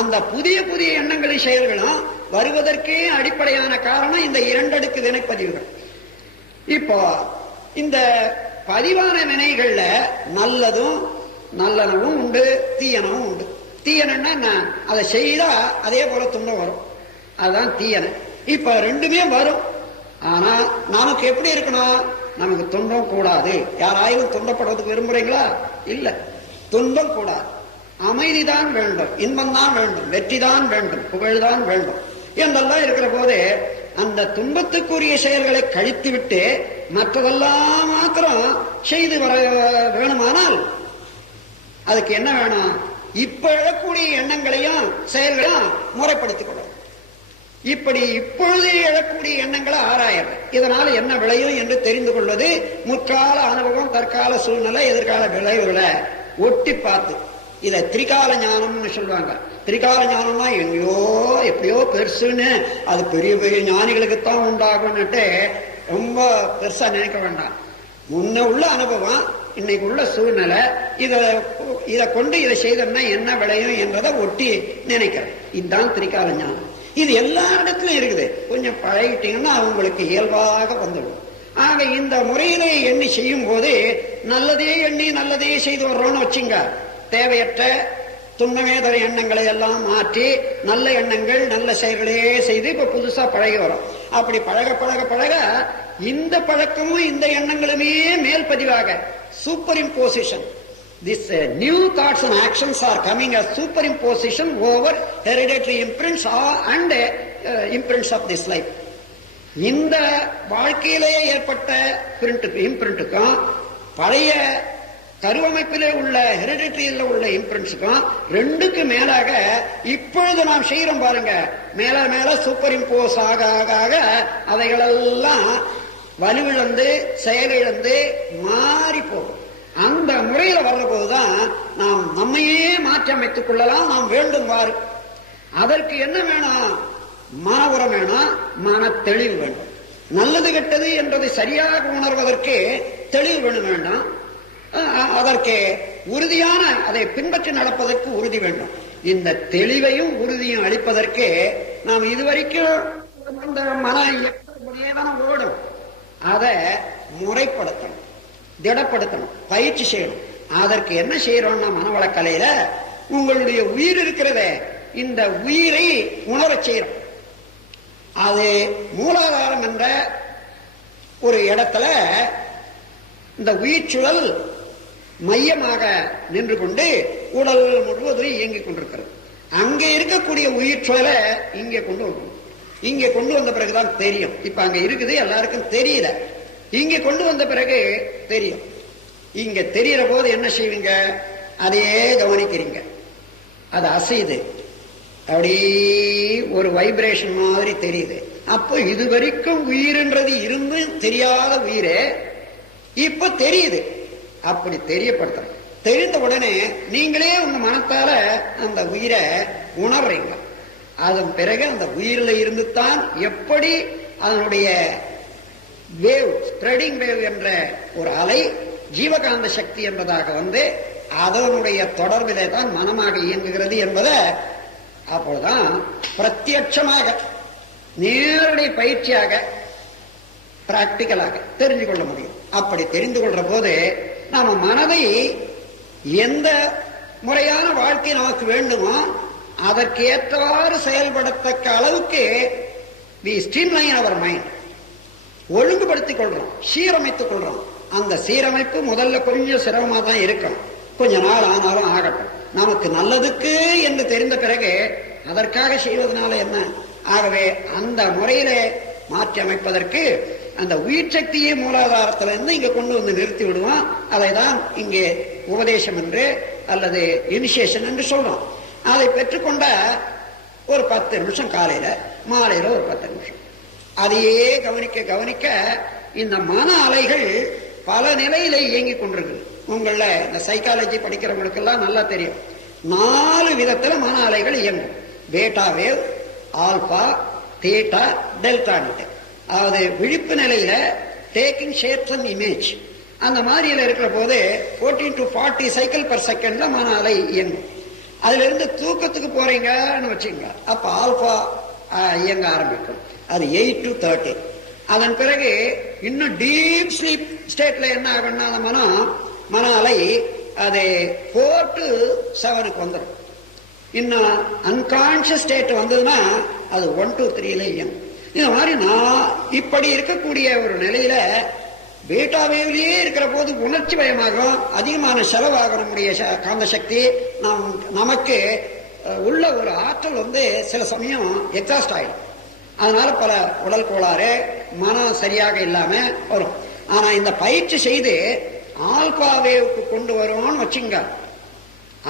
அந்த புதிய புதிய எண்ணங்களையும் செயல்களும் வருவதற்கே அடிப்படையான காரணம் இந்த 2 அடுக்கு வினைப்பதிவுகள். இப்போ இந்த பதிவான வினைகள்ல நல்லதும் நல்லனவும் உண்டு, தீயனவும் உண்டு. தீயனா அதை செய்தா அதே போல துன்பம் வரும், அதுதான் தீயன. இப்ப 2மே வரும். ஆனா நமக்கு எப்படி இருக்கணும்? நமக்கு துன்பம் கூடாது. யாராயும் துன்பப்படுறதுக்கு விரும்புறீங்களா? இல்ல, துன்பம் கூடாது. அமைதிதான் வேண்டும், இன்பம் தான் வேண்டும், வெற்றி தான் வேண்டும், புகழ்தான் வேண்டும் என்றெல்லாம் இருக்கிற போது அந்த துன்பத்துக்குரிய செயல்களை கழித்து விட்டு மற்றதெல்லாம் மாத்திரம் செய்து வர வேணுமானால் அதுக்கு என்ன வேணும்? இப்ப எழக்கூடிய எண்ணங்களையும் செயல்களையும் முறைப்படுத்திக் கொள்ளும். இப்படி இப்பொழுது எழக்கூடிய எண்ணங்களை ஆராயறது, இதனால என்ன விளையும் என்று தெரிந்து கொள்வது, முற்கால அனுபவம், தற்கால சூழ்நிலை, எதிர்கால விளைவுகளை ஒட்டி பார்த்து, இதை திரிகால ஞானம்னு சொல்லுவாங்க. திரிகால ஞானம்னா எங்கேயோ எப்படியோ பெருசுன்னு, அது பெரிய பெரிய ஞானிகளுக்குத்தான் உண்டாகும்னுட்டு ரொம்ப பெருசா நினைக்க வேண்டாம். முன்ன உள்ள அனுபவம், இன்னைக்கு உள்ள சூழ்நிலை, இதை கொண்டு இதை செய்தோம்னா என்ன விளையும் என்றதை ஒட்டி நினைக்கிறேன். இதுதான் திரிகால ஞானம். இது எல்லா இடத்துலயும் இருக்குது. கொஞ்சம் பழகிட்டீங்கன்னா அவங்களுக்கு இயல்பாக வந்துடும். ஆக இந்த முறையிலே எண்ணி செய்யும் போது நல்லதே எண்ணி நல்லதே செய்து வர்றோம்னு வச்சுங்க, தேவையற்ற துன்பமே தர எண்ணங்களை எல்லாம் மாற்றி நல்ல எண்ணங்கள் நல்ல செயல்களே செய்து இப்ப புதுசா பழகி வரும். அப்படி பழக பழக பழக இந்த பழக்கமும் இந்த எண்ணங்களுமே மேல் பதிவாக super imposition. These new thoughts and actions are coming as superimposition over hereditary imprints and imprints of this life. இந்த வாழ்க்கையிலே ஏற்பட்ட இம்பிரிண்ட்டுக்கும் பழைய கருவமைப்பிலே உள்ள ஹெரிடிட்டரியில் உள்ள இம்பிரிண்ட்ஸுக்கும் ரெண்டுக்கு மேலாக இப்பொழுது நாம் செய்யறோம் பாருங்க, மேல மேல சூப்பர் இம்போஸ் ஆக ஆக அவைகளெல்லாம் வலுவிழந்து செயலிழந்து மாறி போகும். அந்த முறையில வர்ற போதுதான் நாம் நம்மையே மாற்றி அமைத்துக் கொள்ளலாம். நாம் வேண்டும்வாறு அதற்கு என்ன வேணும்? மன உரம் வேணும், மன தெளிவு வேண்டும். நல்லது கெட்டது என்பதை சரியாக உணர்வதற்கு தெளிவு வேணும் வேண்டாம். அதற்கு உறுதியான அதை பின்பற்றி நடப்பதற்கு உறுதி வேண்டும். இந்த தெளிவையும் உறுதியும் அளிப்பதற்கு நாம் இதுவரைக்கும் அந்த மன இயக்கம் ஓடும். அதை முறைப்படுத்தணும், திடப்படுத்தணும், பயிற்சி செய்யணும். அதற்கு என்ன செய்யறோம்னா மனவளக்கலையில உங்களுடைய உயிர் இருக்கிறத இந்த உயிரை உணரச் செய்யறோம். அது மூலாதாரம் என்ற ஒரு இடத்துல இந்த உயிர் சுழல் மையமாக நின்று கொண்டு உடல் முழுவதும் இயங்கிக் கொண்டிருக்கிறது. அங்கே இருக்கக்கூடிய உயிர் சுழலை இங்கே கொண்டு வரணும். இங்கே கொண்டு வந்த பிறகுதான் தெரியும். இப்ப அங்க இருக்குது, எல்லாருக்கும் தெரியல. இங்க கொண்டு வந்த பிறகு தெரியும். இங்க தெரியற போது என்ன செய்வீங்க? அதையே கவனிக்கிறீங்க. அது அசையுது, அப்படி ஒரு வைப்ரேஷன் மாதிரி தெரியுது. அப்போ இதுவரைக்கும் உயிர்ன்றது இருந்து தெரியாத உயிரே இப்ப தெரியுது. அப்படி தெரியப்படுத்துற தெரிந்த உடனே நீங்களே உங்க மனத்தால அந்த உயிரை உணர்றீங்க. அதன் பிறகு அந்த உயிரில இருந்துத்தான் எப்படி அதனுடைய வேவ், ஸ்ப்ரெடிங் வேவ் என்ற ஒரு அலை ஜீவகாந்த சக்தி என்பதாக வந்து அதனுடைய தொடர்பிலே தான் மனமாக இயங்குகிறது என்பதை அப்போதுதான் பிரத்யட்சமாக நேரடி பயிற்சியாக பிராக்டிக்கலாக தெரிந்து கொள்ள முடியும். அப்படி தெரிந்து கொள்ற போது நாம மனதை எந்த முறையான வாழ்க்கை நமக்கு வேண்டுமோ அதற்கு ஏற்றவாறு செயல்படத்தக்க அளவுக்கு we streamline our mind, ஒழுங்குபடுத்திக் கொள்றோம், சீரமைத்துக் கொள்றோம். அந்த சீரமைப்பு முதல்ல கொஞ்சம் சிரமமா தான் இருக்கும். கொஞ்ச நாள் ஆனாலும் ஆகட்டும். நமக்கு நல்லதுக்கு என்று தெரிந்த பிறகு அதற்காக செய்வதனால என்ன? ஆகவே அந்த முறையில மாற்றி அமைப்பதற்கு அந்த உயிர் சக்தியை மூலாதாரத்திலிருந்து இங்க கொண்டு வந்து நிறுத்தி விடுவோம். அதைதான் இங்கே உபதேசம் என்று அல்லது இனிஷியேஷன் என்று சொல்றோம். அதை பெற்றுக்கொண்ட ஒரு 10 நிமிஷம் காலையில, மாலையில ஒரு 10 நிமிஷம் அதையே கவனிக்க கவனிக்க இந்த மன அலைகள் பல நிலையில இயங்கி கொண்டிருக்கு. உங்கள இந்த சைக்காலஜி படிக்கிறவங்களுக்கு எல்லாம் நல்லா தெரியும். 4 விதத்துல மன அலைகள் இயங்கும். பேட்டா வேவ், ஆல்பா, தீட்டா, டெல்டா. அதாவது விழிப்பு நிலையில டேக்கிங் ஷேப்ஸ் அண்ட் இமேஜ் அந்த மாதிரியில இருக்கிற போது 14 to 40 சைக்கிள் பர் செகண்ட்ல மன அலை இயங்கும். அதுல இருந்து தூக்கத்துக்கு போறீங்கன்னு வச்சுங்க, அப்ப ஆல்பா இயங்க ஆரம்பிக்கும். அது 8 to 30. அதன் பிறகு இன்னும் டீப் ஸ்லீப் ஸ்டேட்ல என்ன ஆகும்னா அந்த மன அலை அது 4 to 7க்கு வந்துடும். இன்னும் அன்கான்சியஸ் ஸ்டேட் வந்ததுன்னா அது 1 to 3ல இயங்கும். இந்த மாதிரி நான் இப்படி இருக்கக்கூடிய ஒரு நிலையில பீட்டா வேவ்லயே இருக்கிற போது உணர்ச்சி பயமாகும், அதிகமான செலவாக நம்முடைய காந்த சக்தி நமக்கு உள்ள ஒரு ஆற்றல் வந்து சில சமயம் எக்ஸாஸ்ட் ஆயிடும். அதனால பல உடல் கோளாறு, மனம் சரியாக இல்லாம வரும். ஆனா இந்த பயிற்சி செய்து ஆல்பா வேவுக்கு கொண்டு வருவோம்னு வச்சுங்க.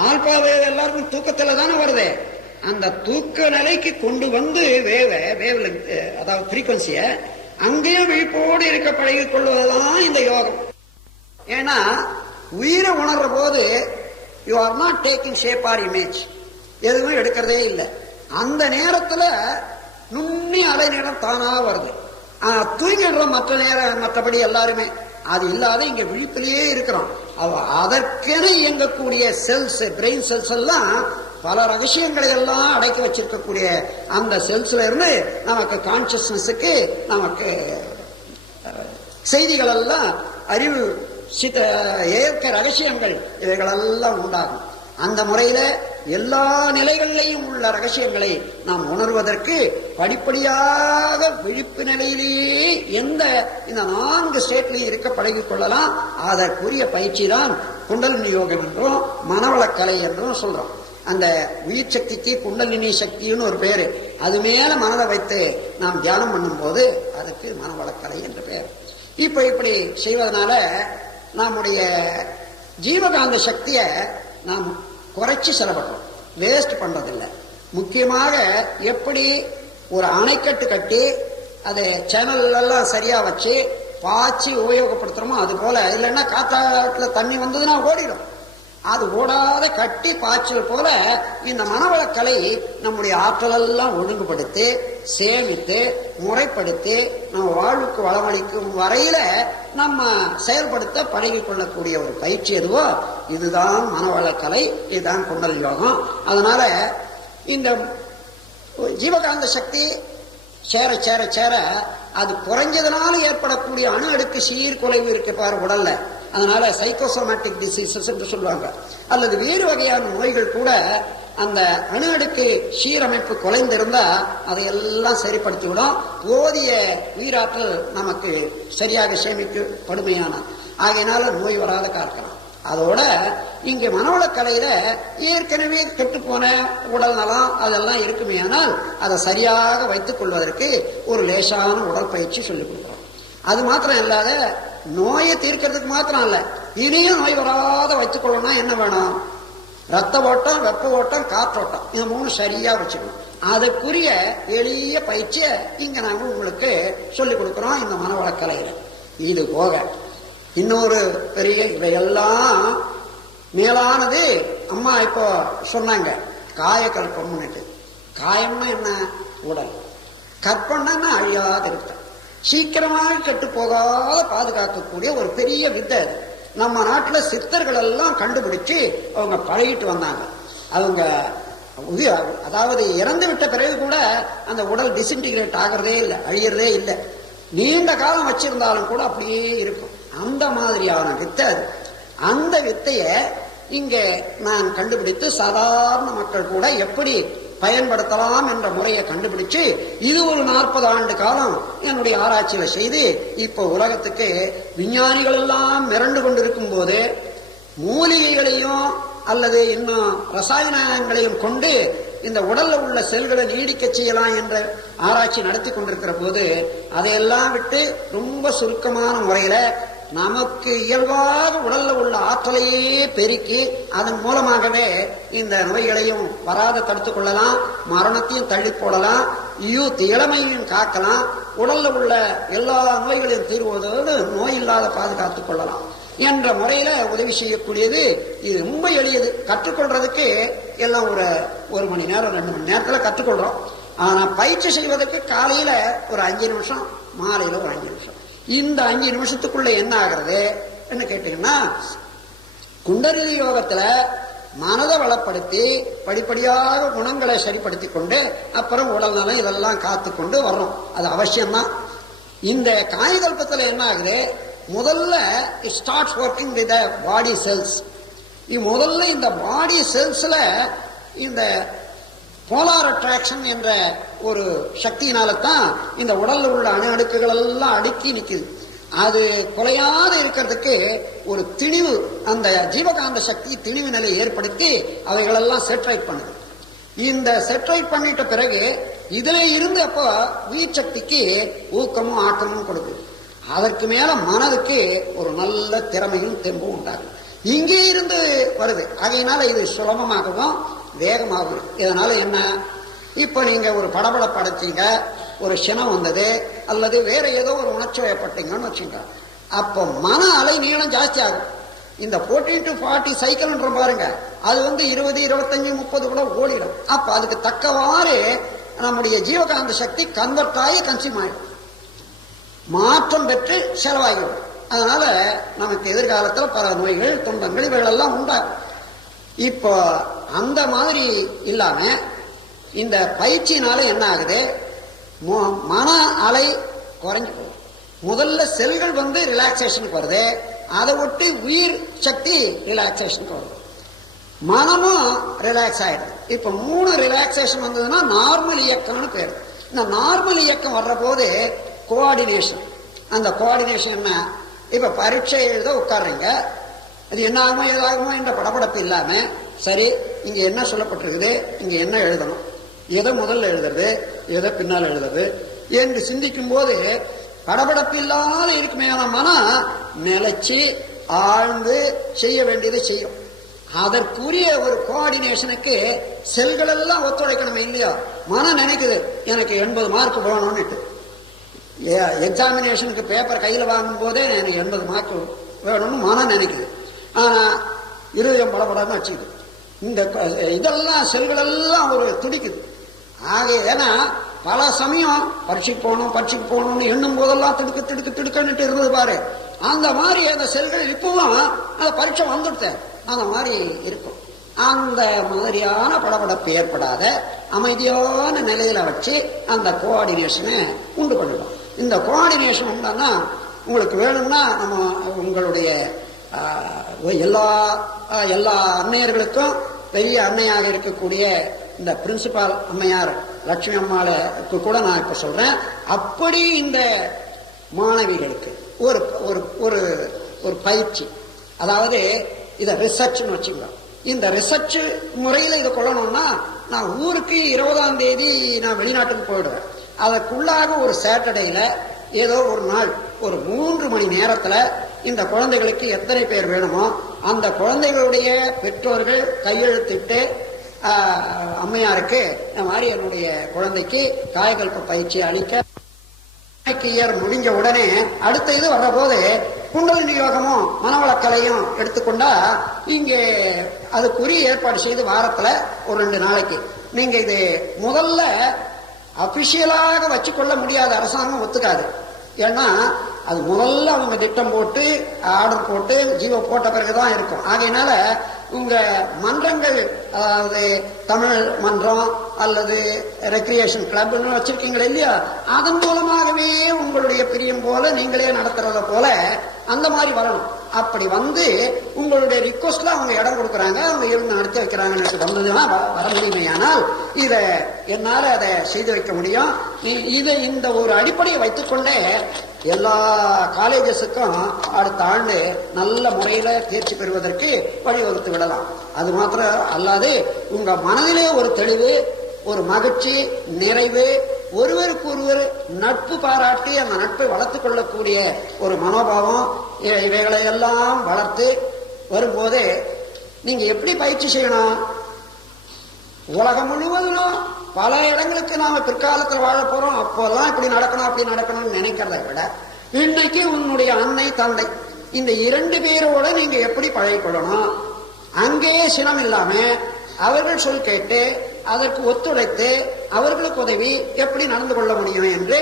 ஆல்பா வேவ் எல்லாருக்கும் தூக்கத்துல தானே வருது. அந்த தூக்க நிலைக்கு கொண்டு வந்து வேவ்ல அதாவது ஃப்ரீக்வன்சிய அங்கேயும் விழிப்போடு இருக்க பழகிக் கொள்வதுதான் இந்த யோகம். ஏன்னா உயிரை உணர்ற போது you are not taking shape or image, எதுவும் எடுக்கிறதே இல்லை. அந்த நேரத்துல நுண்ணி அலை நேரம் தானா வருது. தூங்கிடுறோம் மற்றபடி எல்லாருமே. அது இல்லாத இங்க விழிப்பிலேயே இருக்கிறோம். அதற்கென இயங்கக்கூடிய செல்ஸ், பிரெயின் செல்ஸ் எல்லாம் பல ரகசியங்களை எல்லாம் அடக்கி வச்சிருக்கக்கூடிய அந்த செல்ஸ்ல இருந்து நமக்கு கான்சியஸ்னஸுக்கு நமக்கு செய்திகள் எல்லாம் அறிவு ஏற்க ரகசியங்கள் இவைகளெல்லாம் உண்டாகும். அந்த முறையில எல்லா நிலைகளிலேயும் உள்ள ரகசியங்களை நாம் உணர்வதற்கு படிப்படியாக விழிப்பு நிலையிலேயே இந்த 4 ஸ்டேட்லையும் இருக்க பழகிக் கொள்ளலாம். அதற்குரிய பயிற்சி தான் குண்டலினி யோகம் என்றும் மனவளக்கலை என்றும் சொல்றோம். அந்த உயிர் சக்திக்கு குண்டலினி சக்தின்னு ஒரு பேரு. அது மேல மனதை வைத்து நாம் தியானம் பண்ணும் போது அதுக்கு மனவளக்கலை என்ற பெயர். இப்படி செய்வதனால நம்முடைய ஜீவகாந்த சக்தியை நாம் குறைச்சி செலவிடுறோம், வேஸ்ட் பண்றதில்லை. முக்கியமாக எப்படி ஒரு அணைக்கட்டு கட்டி அதை சேனல் எல்லாம் சரியா வச்சு பாய்ச்சி உபயோகப்படுத்துறோமோ அது போல, இல்லைன்னா காத்தாட்டுல தண்ணி வந்ததுன்னா ஓடிடும். அது ஓடாத கட்டி பாய்ச்சல் போல இந்த மனவளக்கலை நம்முடைய ஆற்றலெல்லாம் ஒழுங்குபடுத்தி சேமித்து முறைப்படுத்தி நம்ம வாழ்வுக்கு வளமளிக்கும் வரையில நம்ம செயல்படுத்த பழகி கொள்ளக்கூடிய ஒரு பயிற்சி எதுவோ இதுதான் மனவளக்கலை, இதுதான் குண்டல் யோகம். அதனால இந்த ஜீவகாந்த சக்தி சேர சேர சேர அது குறைஞ்சதுனால ஏற்படக்கூடிய அணு அடுக்கு சீர்குலைவு இருக்கு பாரு உடல்ல. அதனால சைக்கோசோமேட்டிக் டிசீசஸ் என்று சொல்லுவாங்க. அல்லது வேறு வகையான நோய்கள் கூட அந்த அணு அடுக்கு சீரமைப்பு குலைந்திருந்தா அதையெல்லாம் சரிப்படுத்திவிடும். போதிய உயிராற்றல் நமக்கு சரியாக சேமிக்கப்படுமையான ஆகையினால நோய் வராத காக்கலாம். அதோட இங்க மனவளக்கலையில ஏற்கனவே கெட்டுப்போன உடல் நலம் அதெல்லாம் இருக்குமே, ஆனால் அதை சரியாக வைத்துக் கொள்வதற்கு ஒரு லேசான உடற்பயிற்சி சொல்லிக் கொடுக்கிறோம். அது மாத்திரம் இல்லாத நோயை தீர்க்கிறதுக்கு மாத்திரம் இல்ல, இனியும் நோய் வராத வைத்துக் கொள்ளணும். என்ன வேணும்? ரத்த ஓட்டம், வெப்ப ஓட்டம், காற்றோட்டம், இந்த 3 சரியா வச்சுக்கணும். அதுக்குரிய எளிய பயிற்சியை இங்க நாம உங்களுக்கு சொல்லிக் கொடுக்கிறோம் இந்த மனவளக்கலையில. இது போக இன்னொரு பெரிய இவையெல்லாம் மேலானது அம்மா இப்போ சொன்னாங்க காயக்கல்பம்னு. காயம்னா என்ன? உடல். கற்பனைன்னா அழியாத இருக்க, சீக்கிரமாக கெட்டு போகாத பாதுகாக்கக்கூடிய ஒரு பெரிய வித்தை அது. நம்ம நாட்டுல சித்தர்கள் எல்லாம் கண்டுபிடிச்சு அவங்க பழகிட்டு வந்தாங்க. அவங்க அதாவது இறந்து விட்ட பிறகு கூட அந்த உடல் டிஸ்இன்டிகிரேட் ஆகிறதே இல்லை, அழியறதே இல்லை. நீண்ட காலம் வச்சிருந்தாலும் கூட அப்படியே இருக்கும். அந்த மாதிரியான வித்தை அது. அந்த வித்தைய இங்க நான் கண்டுபிடித்து சாதாரண மக்கள் கூட எப்படி பயன்படுத்தலாம் என்ற முறையை கண்டுபிடிச்சு இது ஒரு 40 ஆண்டு காலம் என்னுடைய ஆராய்ச்சியில செய்து இப்போ உலகத்துக்கு விஞ்ஞானிகள் எல்லாம் மிரண்டு கொண்டிருக்கும் போது மூலிகைகளையும் அல்லது இன்னும் ரசாயனங்களையும் கொண்டு இந்த உடல்ல உள்ள செல்களை நீடிக்க செய்யலாம் என்ற ஆராய்ச்சி நடத்தி கொண்டிருக்கிற போது அதையெல்லாம் விட்டு ரொம்ப சுருக்கமான முறையில நமக்கு இயல்பாக உடல்ல உள்ள ஆற்றலையே பெருக்கி அதன் மூலமாகவே இந்த நோய்களையும் வராத தடுத்துக் கொள்ளலாம், மரணத்தையும் தள்ளி போடலாம், இளமையும் காக்கலாம், உடல்ல உள்ள எல்லா நோய்களையும் தீர்வதோடு நோய் இல்லாத பாதுகாத்துக் கொள்ளலாம் என்ற முறையில உதவி செய்யக்கூடியது. இது ரொம்ப எளியது. கற்றுக்கொள்றதுக்கு எல்லாம் ஒரு மணி நேரம் 2 மணி நேரத்துல கற்றுக்கொள்றோம். ஆனா பயிற்சி செய்வதற்கு காலையில ஒரு 5 நிமிஷம், மாலையில ஒரு 5 நிமிஷம். இந்த 5 நிமிஷத்துக்குள்ள என்ன ஆகிறது என்ன கேட்டீங்கன்னா, குண்டலினி யோகத்துல மனதை வளப்படுத்தி படிப்படியாக குணங்களை சரிப்படுத்தி கொண்டு அப்புறம் உடல் நலம் இதெல்லாம் காத்து கொண்டு வர்றோம். அது அவசியம்தான். இந்த காயகல்பத்துல என்ன ஆகுது, முதல்ல it starts working with the body cells. முதல்ல இந்த பாடி செல்ஸ்ல இந்த போலார் அட்ராக்ஷன் என்ற ஒரு சக்தியினால தான் இந்த உடல்ல உள்ள அணு அடுக்குகள் எல்லாம் அடுக்கி நிற்குது. அது குலையாத இருக்கிறதுக்கு ஒரு திணிவு, அந்த ஜீவகாந்த சக்தி திணிவு நிலையை ஏற்படுத்தி அவைகளெல்லாம் செட்ரைட் பண்ணுது. இந்த செட்ரைட் பண்ணிட்ட பிறகு இதுல இருந்து அப்போ உயிர் சக்திக்கு ஊக்கமும் ஆற்றமும் கொடுக்குது. அதற்கு மேல மனதுக்கு ஒரு நல்ல திறமையும் தெம்பும் உண்டாகும். இங்கே இருந்து வருது. அதனால இது சுலபமாகவும் வேகமாகும். இதனால என்ன, இப்ப நீங்க ஒரு படபடப்பு அடைச்சீங்க, ஒரு சினம் வந்தது, அல்லது வேற ஏதோ ஒரு உணர்ச்சி வயப்பட்டீங்கன்னு வச்சுங்க, அப்போ மன அலை நீளம் ஜாஸ்தி ஆகும். இந்த 14 to 40 சைக்கிள்ன்ற பாருங்க, அது 20, 25, 30 கூட ஓடிடும். அப்ப அதுக்கு தக்கவாறு நம்முடைய ஜீவகாந்த சக்தி கன்வெர்ட் ஆகி கன்சியூம் ஆகிடும், மாற்றம் பெற்று செலவாகிடும். அதனால நமக்கு எதிர்காலத்தில் பல நோய்கள், துன்பங்கள் இவைகளெல்லாம் உண்டாகும். இப்போ அந்த மாதிரி இல்லாம இந்த பயிற்சியினால என்ன ஆகுது, மன அலை குறைஞ்சு போகும். முதல்ல செல்கள் ரிலாக்ஸேஷனுக்கு வருது, அதை விட்டு உயிர் சக்தி ரிலாக்ஸேஷனுக்கு வருது. மனமும் ரிலாக்ஸ் ஆயிடுது. இப்ப 3 ரிலாக்ஸேஷன் வந்ததுன்னா நார்மல் இயக்கம்னு பேர். இந்த நார்மல் இயக்கம் வர்ற போது கோஆர்டினேஷன். அந்த கோஆர்டினேஷன் என்ன? இப்ப பரீட்சை எழுத உட்கார்றீங்க, அது என்ன ஆகுமோ ஏதாகுமோ என்ற படபடப்பு இல்லாம, சரி இங்க என்ன சொல்லப்பட்டிருக்குது, இங்க என்ன எழுதணும், எதை முதல்ல எழுதுறது, எதை பின்னால் எழுதுறது என்று சிந்திக்கும் போது படபடப்பு இல்லாத இருக்குமே மனம் நிலைச்சு ஆழ்ந்து செய்ய வேண்டியதை செய்யும். அதற்குரிய ஒரு கோஆர்டினேஷனுக்கு செல்கள் எல்லாம் ஒத்துழைக்கணுமே இல்லையா? மனம் நினைக்குது எனக்கு 80 மார்க் வேணும்னு. எக்ஸாமினேஷனுக்கு பேப்பர் கையில் வாங்கும் போதே எனக்கு 80 மார்க் வேணும்னு மனம் நினைக்குது. ஆனா இருதயம் படப்படாம வச்சுக்குது. இந்த இதெல்லாம் செல்கள் எல்லாம் ஒரு துடிக்குது. ஆக ஏன்னா பல சமயம் பரீட்சைக்கு போகணும்னு எண்ணும் போதெல்லாம் திடுக்குன்னுட்டு இருந்தது பாரு. அந்த மாதிரி அந்த செல்கள் இப்பவும் அந்த பரீட்சை வந்துடுத்த அந்த மாதிரி இருக்கும். அந்த மாதிரியான படபடப்பு ஏற்படாத அமைதியான நிலையில வச்சு அந்த கோஆர்டினேஷனை உண்டு பண்ணிடும். இந்த கோஆர்டினேஷன் உண்டானா உங்களுக்கு வேணும்னா நம்ம உங்களுடைய எல்லா அன்னையர்களுக்கும் பெரிய அன்னையாக இருக்கக்கூடிய இந்த பிரின்சிபால் அம்மையார் லட்சுமி அம்மாளுக்கு கூட நான் இப்ப சொல்றேன். அப்படி இந்த மாணவிகளுக்கு ஒரு ஒரு ஒரு பயிற்சி, அதாவது இதை ரிசர்ச்னு வச்சுக்கலாம். இந்த ரிசர்ச் முறையில் இதை கொள்ளணும்னா நான் ஊருக்கு 20ஆம் தேதி நான் வெளிநாட்டுக்கு போயிடுவேன். அதற்குள்ளாக ஒரு சாட்டர்டேல ஏதோ ஒரு நாள் ஒரு 3 மணி நேரத்துல இந்த குழந்தைகளுக்கு எத்தனை பேர் வேணுமோ அந்த குழந்தைகளுடைய பெற்றோர்கள் கையெழுத்திட்டு அம்மையாருக்கு இந்த மாதிரி என்னுடைய குழந்தைக்கு காயகல்ப பயிற்சி அளிக்க முடிஞ்ச உடனே அடுத்த இது வர்ற போது குண்டலினி யோகமும் மனவளக்கலையும் எடுத்துக்கொண்டா இங்கே அதுக்குரிய ஏற்பாடு செய்து வாரத்துல ஒரு 2 நாளைக்கு நீங்க இது முதல்ல அபிஷியலாக வச்சுக்கொள்ள முடியாத அரசாங்கம் ஒத்துக்காது. ஏன்னா அது முதல்ல அவங்க திட்டம் போட்டு ஆர்டர் போட்டு ஜீவோ போட்ட பிறகுதான் இருக்கும். ஆகையினால உங்க மன்றங்கள், அதாவது தமிழ் மன்றம் அல்லது ரெக்ரியேஷன் கிளப்னு வச்சிருக்கீங்களா இல்லையா, அதன் மூலமாகவே உங்களுடைய பிரியம் போல நீங்களே நடத்துறத போல அந்த மாதிரி வரணும். அப்படி வந்து உங்களுடைய ரிக்வஸ்ட்ல அவங்க இடம் கொடுக்குறாங்க, அவங்க இருந்து நடத்தி வைக்கிறாங்கன்னு வந்ததுன்னா வர முடியுமே. ஆனால் இதை என்னால அதை செய்து வைக்க முடியும். இதை இந்த ஒரு அடிப்படையை வைத்துக்கொண்டே எல்லா காலேஜஸுக்கும் அடுத்த ஆண்டு நல்ல முறையில தேர்ச்சி பெறுவதற்கு வழிவகுத்து விடலாம். அது மாத்திரம் அல்லாது உங்க மனதிலே ஒரு தெளிவு, ஒரு மகிழ்ச்சி, நிறைவு, ஒருவருக்கு ஒருவர் நட்பு பாராட்டி அந்த நட்பை வளர்த்துக் கொள்ளக்கூடிய ஒரு மனோபாவம், இவைகளை எல்லாம் வளர்த்து வரும்போது நீங்க எப்படி பயிற்சி செய்யணும்? உலகம் முழுவதும் பல இடங்களுக்கு நாம பிற்காலத்தில் வாழ போறோம். அப்போல்லாம் இப்படி நடக்கணும் அப்படி நடக்கணும்னு நினைக்கிறத விட இன்னைக்கு உன்னுடைய அன்னை தந்தை இந்த 2 பேரோட நீங்க எப்படி பழகிக்கொள்ளணும், அங்கேயே சினம் இல்லாம அவர்கள் சொல் கேட்டு அதற்கு ஒத்துழைத்து அவர்களுக்கு உதவி எப்படி நடந்து கொள்ள முடியும் என்று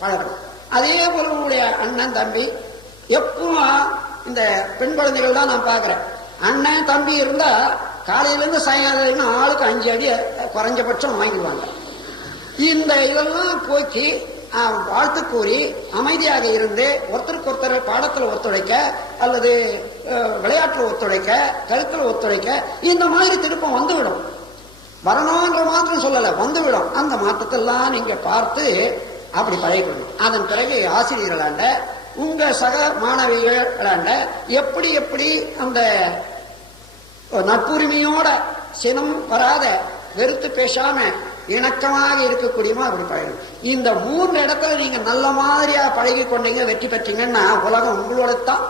பழகணும். அதே போல உங்களுடைய அண்ணன் தம்பி எப்பவும் இந்த பெண் குழந்தைகள் தான் நான் பாக்குறேன். அண்ணன் தம்பி இருந்தா காலையிலிருந்து சாயங்காலம் ஆளுக்கு 5 அடி குறைஞ்சபட்சம் வாங்கிடுவாங்க. இந்த இதெல்லாம் போக்கி வாழ்த்து கூறி அமைதியாக இருந்து ஒருத்தருக்கு ஒருத்தர் பாடத்துல ஒத்துழைக்க அல்லது விளையாட்டுல ஒத்துழைக்க, கருத்துல ஒத்துழைக்க, இந்த மாதிரி திருப்பம் வந்துவிடும். வரணும்ன்ற மாத்திரம் சொல்லல, வந்துவிடும். அந்த மாற்றத்தெல்லாம் நீங்க பார்த்து அப்படி பழகிக்கணும். அதன் பிறகு ஆசிரியர்களாண்ட உங்க சக மாணவிகளாண்ட எப்படி எப்படி அந்த நட்புரிமையோட சினம் வராத வெறுத்து பேசாம இணக்கமாக இருக்கக்கூடியமா அப்படி பழகணும். இந்த 3 இடத்துல நீங்க நல்ல மாதிரியா பழகி கொண்டீங்க, வெற்றி பெற்றீங்கன்னா உலகம் உங்களோட தான்.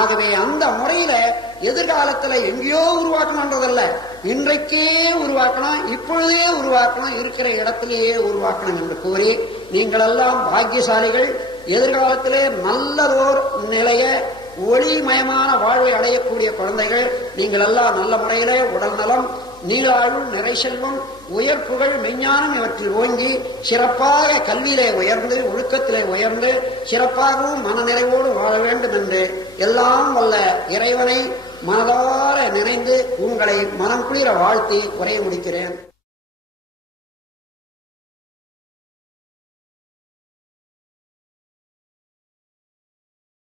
ஆகவே அந்த முறையில எதிர்காலத்துல எங்கேயோ உருவாக்கணும்ன்றதல்ல, இன்றைக்கே உருவாக்கணும், இப்பொழுதே உருவாக்கணும், இருக்கிற இடத்திலேயே உருவாக்கணும் என்று கூறி நீங்களெல்லாம் பாக்கியசாலிகள். எதிர்காலத்திலே நல்லதோர் நிலைய ஒளிமயமான வாழ்வை அடையக்கூடிய குழந்தைகள். நீங்கள் எல்லாம் நல்ல முறையிலே உடல் நலம், நீளாழ்வு, நிறை செல்வம், உயர் புகழ், மெஞ்ஞானம் இவற்றில் ஓங்கி சிறப்பாக கல்வியிலே உயர்ந்து, ஒழுக்கத்திலே உயர்ந்து, சிறப்பாகவும் மனநிறைவோடு வாழ வேண்டும் என்று எல்லாம் வல்ல இறைவனை மனதார நினைந்து உங்களை மனம் குளிர வாழ்த்தி உரைய முடிக்கிறேன்.